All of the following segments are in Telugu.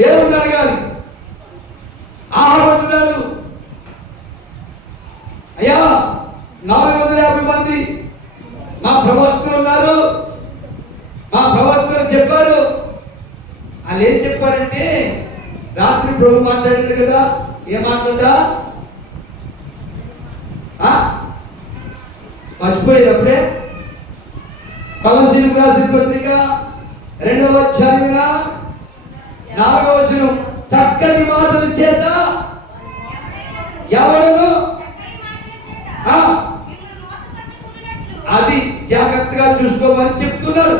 దేవుణ్ణి అడగాలి. ఆహారం అంటున్నారు. అయ్యా 450 మంది మా ప్రవక్తలు ఉన్నారు, మా ప్రవక్తలు చెప్పారు. వాళ్ళు ఏం చెప్పారంటే, రాత్రి ప్రభు మాట్లాడాడు కదా, ఏం మాట్లాడా మర్చిపోయారు అప్పుడే. కొలస్సీయులకు రాసిన పత్రిక 2వ అధ్యాయం 4వ వచనం, చక్కని మాటల చేత ఎవరు అది జాగ్రత్తగా చూసుకోమని చెప్తున్నారు.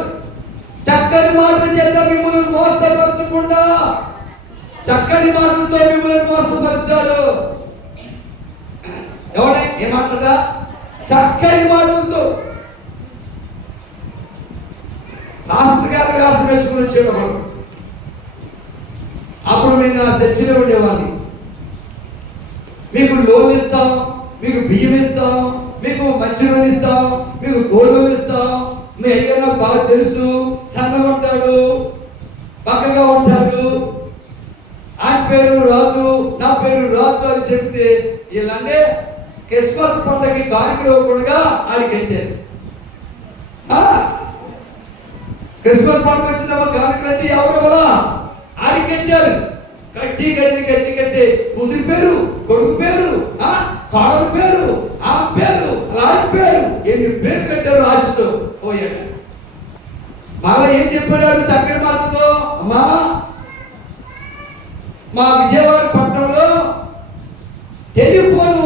చక్కని మాటల చేత మిమ్మల్ని మోసపరచకుండా, చక్కని మాటలతో మిమ్మల్ని మోసపరుస్తాడు. ఎవడే ఏమాటదా? చక్కని మాటలతో. మాస్టర్ గారు రాసి వేసుకుని వచ్చేవాడు. అప్పుడు నేను నా చర్చిలో ఉండేవాడిని. మీకు లోన్ ఇస్తాం, మీకు బియ్యం ఇస్తాం, మీకు మంచి నూనె ఇస్తాం, మీకు గోధుమలు ఇస్తాం. మీ అయ్యా నాకు బాగా తెలుసు, సన్నగా ఉంటాడు, పక్కగా ఉంటాడు, ఆయన పేరు రాజు, నా పేరు రాజు అని చెప్తే వీళ్ళంటే క్రిస్మస్ పండుగకి కార్యక్రమకుండా ఆడికెట్టారు. క్రిస్మస్ పండుగ వచ్చిందమ్మా కార్యక్రమం ఎవరు వల్ల ఆడికెట్టారు. కట్టి కట్టి కూతురి పేరు, కొడుకు పేరు, కోడల పేరు, ఆ పేరు, ఆయన పేరు, ఎన్ని పేరు కట్టారు ఆశతో పోయాడు. మళ్ళా ఏం చెప్పాడు చక్కని మాటతో? అమ్మా మా విజయవాడ పట్టణంలో టెలిఫోన్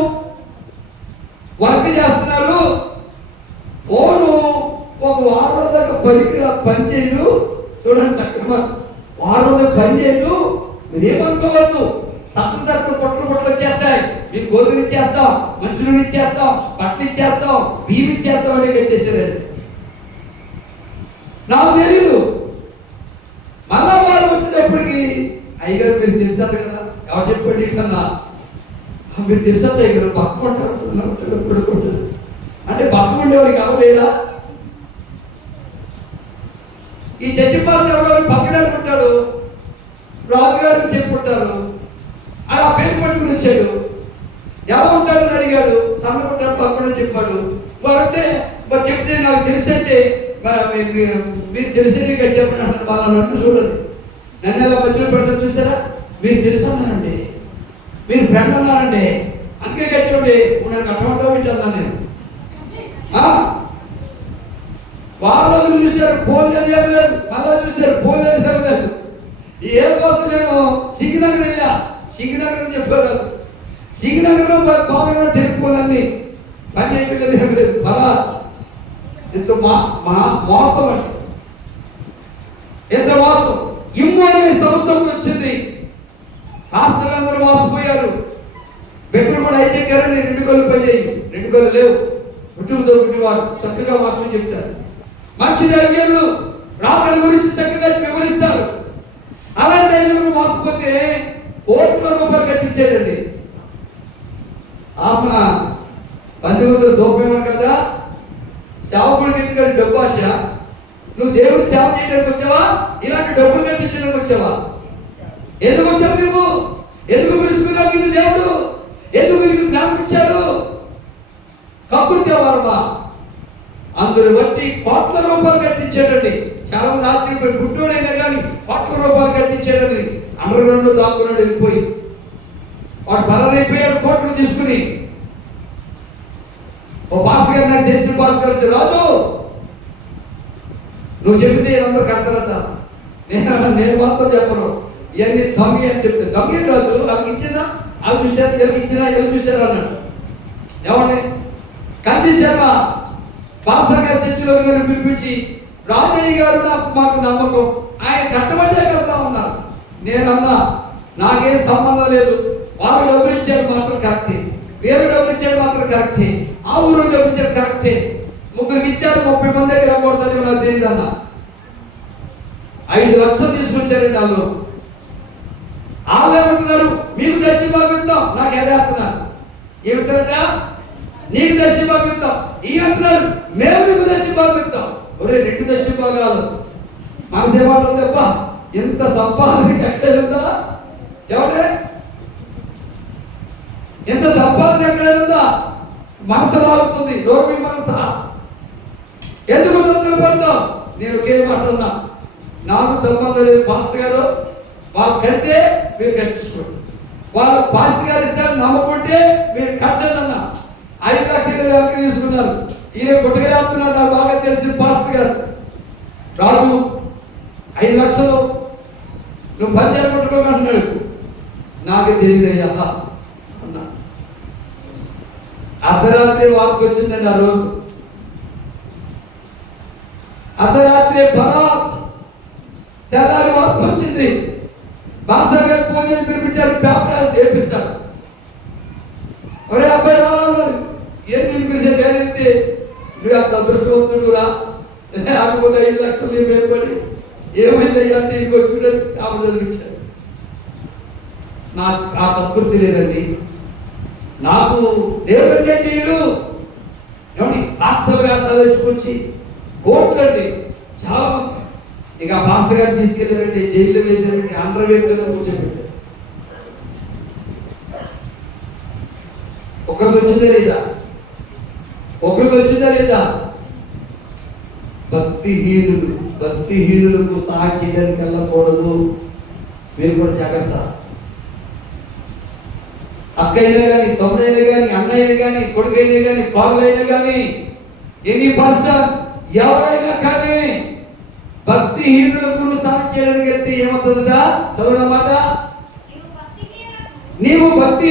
వర్క్ చేస్తున్నారు, ఫోను ఒక వారం రోజులకు పనిచేయదు. చూడండి చక్కని మాట, వారం రోజులకు పనిచేయదు. మీరేమనుకోవద్దు, తక్కువ పొట్లు వచ్చేస్తాయి, మీకు గోధులు ఇచ్చేస్తాం, మంచి నూనె ఇచ్చేస్తాం, బట్టలు ఇచ్చేస్తాం, బియ్యం ఇచ్చేస్తాం అని కట్టేసారండి. నాకు తెలియదు. మళ్ళా వారు వచ్చేటప్పటికి, అయ్యగారు మీరు తెలుసారు కదా, ఎవరు చెప్పండి కన్నా, మీరు తెలుసా అయ్యగారు పక్కకుంటారు పడుకుంటారు అంటే పక్కన ఉండేవాడికి ఎవరేడా? ఈ చర్చి పాస్టర్ ఎవరు పక్కన అనుకుంటాడు, రాజుగారు చెప్పుకుంటారు. అలా పేరు పట్టుకుని వచ్చాడు. ఎలా ఉంటాడని అడిగాడు, సన్నకుంటాడు పక్కన చెప్పాడు. వాడితే మరి చెప్తే నాకు తెలుసంటే మీరు తెలిసింది కట్టామని అంటారు. వాళ్ళని అంటూ చూడండి, నన్ను ఎలా మధ్యలో పెడతారు చూసారా? మీరు తెలుసు అన్నానండి, మీరు ఫ్రెండ్ అన్నారండి, అందుకే కట్టండి. నన్ను కట్టమంటావు వింటాను నేను. వాళ్ళు చూశారు ఫోన్ లేదు ఏమి లేదు, మళ్ళా చూశారు ఫోన్ లేదు ఏమి లేదు. ఏ కోసం నేను సింగనగర్ వెళ్ళా, సింగనగర్ చెప్పారు. సింగనగర్లో బాగా టెలిఫోన్ అన్ని పని చేయట్లేదు ఏమి లేదు. అలా ఎంతో మోసం అండి, ఎంతో మోసం. ఇమ్మో అనే సంవత్సరం వచ్చింది, హాస్టల్ అందరూ మోసపోయారు. పెట్రోల్ కూడా అయితే గారు 2 గొల్లు పనిచేయి, 2 గొల్లు లేవు, కుటుంబ దొరికినవారు చక్కగా మాత్రం చెప్తారు. మంచిది అడిగారు, రాకడ గురించి చక్కగా వివరిస్తారు. అలాంటి అడిగిన మోసపోతే ₹1,00,000 కట్టించాడండి. ఆమె బంధువులు దోపేమని కదా, సేవకుడికి ఎందుకంటే డబ్బు ఆశ. నువ్వు దేవుడు సేవ చేయడానికి వచ్చావా, ఇలాంటి డబ్బులు కట్టించడానికి వచ్చావా? ఎందుకు వచ్చావు నువ్వు? ఎందుకు పిలుచుకున్నావు నిన్ను దేవుడు? ఎందుకు నీకు జ్ఞానం ఇచ్చాడు? కక్కుర్తేవారమా? అందరు బట్టి ₹1,00,000 కట్టించాడండి. చాలా మంది ఆశ్చర్యపోయి, గుడ్డోడైనా కానీ ₹1,00,000 కట్టించాడండి. అండర్గ్రౌండ్ లో దాక్కున్నాడు వెళ్ళిపోయి. వాడు పరారైపోయాడు కోట్లు తీసుకుని. ఓ భాస్కర్ గారు, నాకు తెలిసిన భాస్కర్ గారు, రాజు నువ్వు చెబితే అందరూ కడతారట, నేను మాత్రం చెప్పను, ఇవన్నీ దొంగ అని చెప్తే దొంగ రాజు వాళ్ళకి ఇచ్చినా వాళ్ళు చూశారు, వీళ్ళకి ఇచ్చినా వీళ్ళు చూశారు అన్నాడు. ఏమండి కంచేశారా? భాస్కర్ గారి చర్చిలో పిలిపించి, రాజయ్య గారు మాకు నమ్మకం, ఆయన కట్టబట్టే కడతా ఉన్నారు. నేనన్నా నాకే సంబంధం లేదు, వాళ్ళు డబ్బులు ఇచ్చారు మాత్రం కరెక్టే, వేరే డబ్బులు ఇచ్చారు మాత్రం కరెక్టే, ఆ ఊరు డబ్బులు ఇచ్చారు కరెక్టే, 3 ఇచ్చారు 30 మంది దగ్గర కొడతారు నాకు తెలియదు అన్న. 5 లక్షలు తీసుకొచ్చారండి వాళ్ళు. వాళ్ళు ఏమంటున్నారు, మీకు దర్శనం పంపిస్తాం, నాకు ఎదేస్తున్నారు. ఏమిటారట? నీకు దర్శనం పంపిస్తాం. ఈ అంటున్నారు, మేము నీకు దర్శనం పంపిస్తాం. ఒరే 2 దర్శనం భాగాలు మనసేమంటుంది, అబ్బా ఇంత సంపాదనకి ఎక్కడేదా? ఎవడే? ఎంత సంపాదన ఎక్కడేదా? మనసు లాగుతుంది, నోరు మనస. ఎందుకు తొందరపడతాం? నేను ఒకే మాట ఉన్నా, నాకు సంబంధం లేదు. పాస్టర్ గారు వాళ్ళు కడితే మీరు కట్టించుకోండి, వాళ్ళు పాస్టర్ గారు ఇద్దరు నమ్ముకుంటే మీరు కట్టండి అన్న. 5 లక్షలు వెనక్కి తీసుకున్నారు. ఈయన గుట్టగలేపుతున్నాడు, నాకు బాగా తెలిసిన పాస్టర్ గారు. రాజు 5 లక్షలు నువ్వు పంచాయతీ కొట్టుకోమంటున్నాడు. నాకు తెలియదయ్యా అన్నా. అర్ధరాత్రి వార్త వచ్చిందండి. ఆ రోజు అర్ధరాత్రి తెల్లారి వార్త వచ్చింది. బాసర్ గారు ఫోన్ చేసి పిలిపించాడు, పేపర్ రాసి చేపిస్తాడు. ఒరే అబ్బాయి రావాలి, ఏం పిలిపించే పేరైతే నువ్వు అంత అదృష్టవంతుడు రా, లేకపోతే 5 లక్షలు నీ పేరు పడి ఏమైందయ్యా అంటే ఇది వచ్చి కాపు చదివించాడు. నాకు ఆ సంతృప్తి లేదండి. నాకు దేవుడు అంటే నీడు ఏమండి రాష్ట్ర వ్యాసాలు తెచ్చుకొచ్చి కోట్లండి చాలా మంది. ఇక మాస్టర్ గారు తీసుకెళ్ళారండి, జైల్లో వేసారండి, అండర్వేర్తో కూర్చోబెట్టారు. ఒకరికి వచ్చిందా లేదా? ఒకరికి వచ్చిందా లేదా? భక్తిహీనులకు సహాయం చేయడానికి వెళ్ళకూడదు. మీరు కూడా జాగ్రత్త. అక్క అయినా కానీ, తమ్ముడైనా కానీ, అన్నయ్యైనా కానీ, కొడుకైనా కానీ, పాలైనా కానీ, ఎనీ పర్సన్ ఎవరైనా కానీ భక్తిహీనులకు సహాయం చేయడానికి వెళ్తే ఏమవుతుందా? చదవడం మాట, నీవు భక్తి